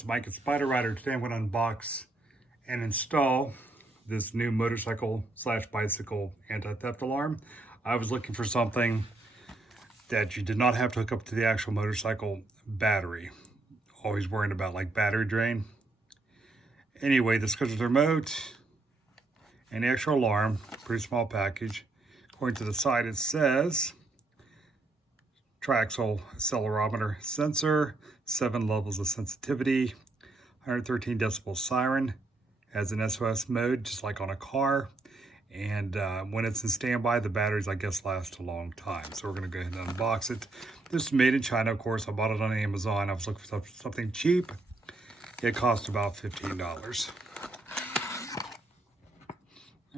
it's Mike at Spyder Rider. Today I'm going to unbox and install this new motorcycle slash bicycle anti-theft alarm. I was looking for something that you did not have to hook up to the actual motorcycle battery. Always worrying about like battery drain. Anyway, this comes with the remote and the actual alarm. Pretty small package. According to the site, it says triaxial accelerometer sensor, 7 levels of sensitivity, 113 decibel siren, has an SOS mode just like on a car, and when it's in standby, the batteries I guess last a long time. So we're going to go ahead and unbox it. This is made in China, of course. I bought it on Amazon. I was looking for something cheap. It cost about $15.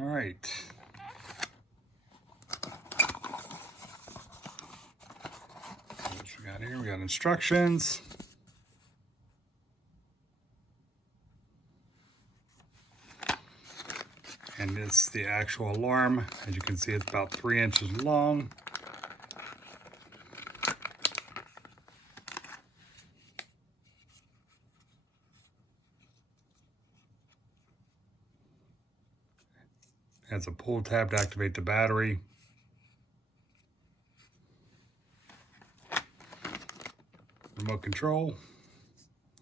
All right. What we got here? We got instructions. And it's the actual alarm. As you can see, it's about 3 inches long. Has a pull tab to activate the battery. Remote control.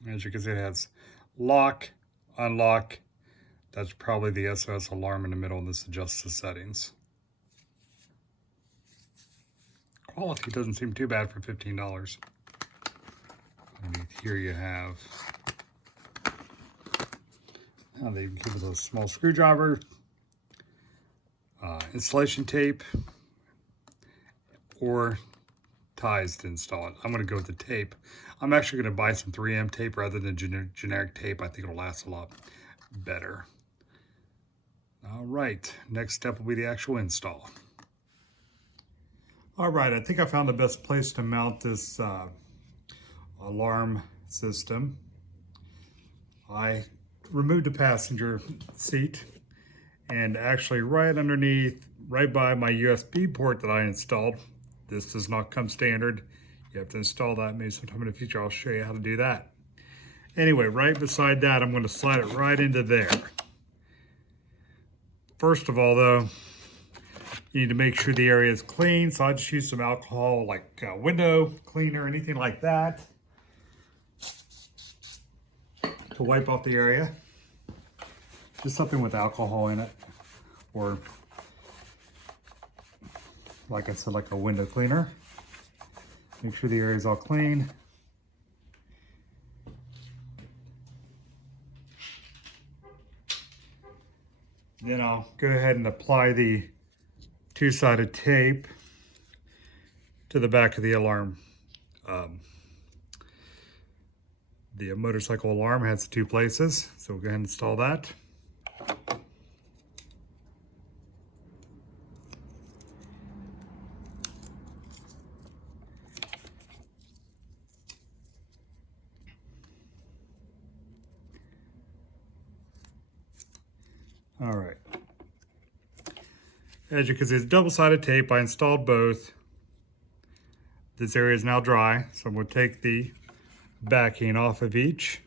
As you can see, it has lock, unlock. That's probably the SOS alarm in the middle, and this adjusts the settings. Quality doesn't seem too bad for $15. Underneath here you have, now they give us a small screwdriver, installation tape, or ties to install it. I'm going to go with the tape. I'm actually going to buy some 3M tape rather than generic tape. I think it'll last a lot better. All right, next step will be the actual install. All right, I think I found the best place to mount this alarm system. I removed the passenger seat, and actually right underneath, right by my USB port that I installed. This does not come standard. You have to install that. Maybe sometime in the future I'll show you how to do that. Anyway, right beside that, I'm going to slide it right into there. First of all, though, you need to make sure the area is clean. So I just use some alcohol, like window cleaner, anything like that, to wipe off the area. Just something with alcohol in it, or like I said, like a window cleaner. Make sure the area is all clean. Then I'll go ahead and apply the two-sided tape to the back of the alarm. The motorcycle alarm has 2 places, so we'll go ahead and install that. All right. As you can see, it's double-sided tape. I installed both. This area is now dry, so I'm going to take the backing off of each.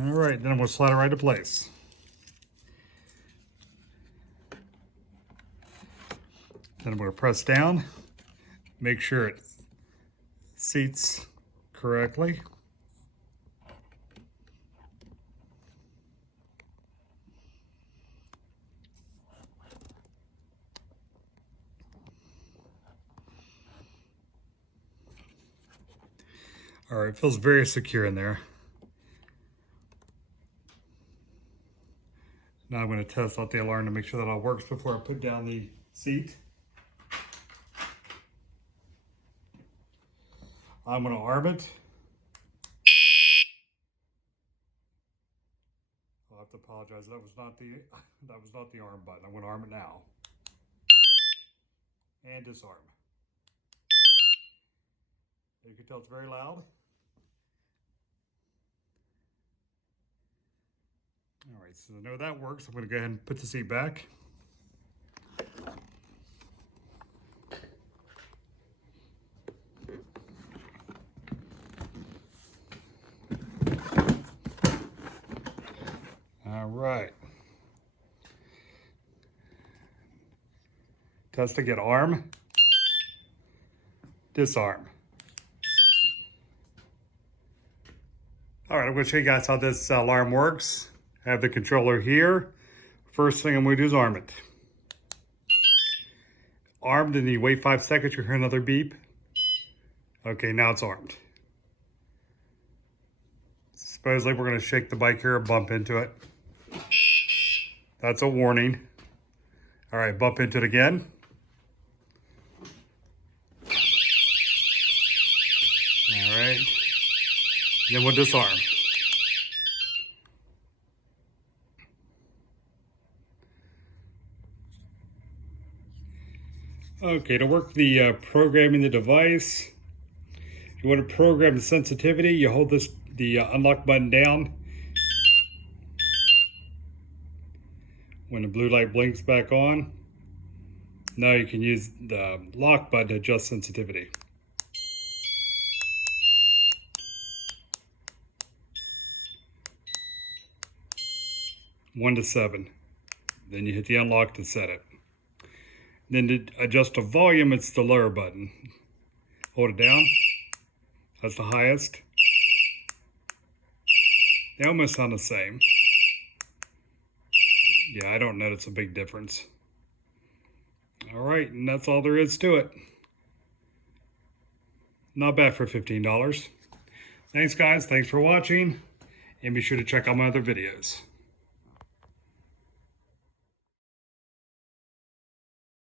All right, then I'm going to slide it right into place. Then I'm going to press down, make sure it seats correctly. All right, it feels very secure in there. Now I'm going to test out the alarm to make sure that all works before I put down the seat. I'm going to arm it. I'll have to apologize. That was not the arm button. I'm going to arm it now. And disarm. You can tell it's very loud. All right, so I know that works. I'm going to go ahead and put the seat back. All right. Test again. Arm. Disarm. All right, I'm going to show you guys how this alarm works. I have the controller here. First thing I'm going to do is arm it. Armed, and you wait 5 seconds, you hear another beep. Okay, now it's armed. Supposedly we're going to shake the bike here and bump into it. That's a warning. All right, bump into it again. All right. Then we'll disarm. Okay, to work the programming the device, you want to program the sensitivity, you hold the unlock button down. When the blue light blinks back on, now you can use the lock button to adjust sensitivity. One to 7. Then you hit the unlock to set it. Then to adjust the volume, it's the lower button. Hold it down. That's the highest. They almost sound the same. Yeah, I don't notice a big difference. All right, and that's all there is to it. Not bad for $15. Thanks, guys. Thanks for watching. And be sure to check out my other videos.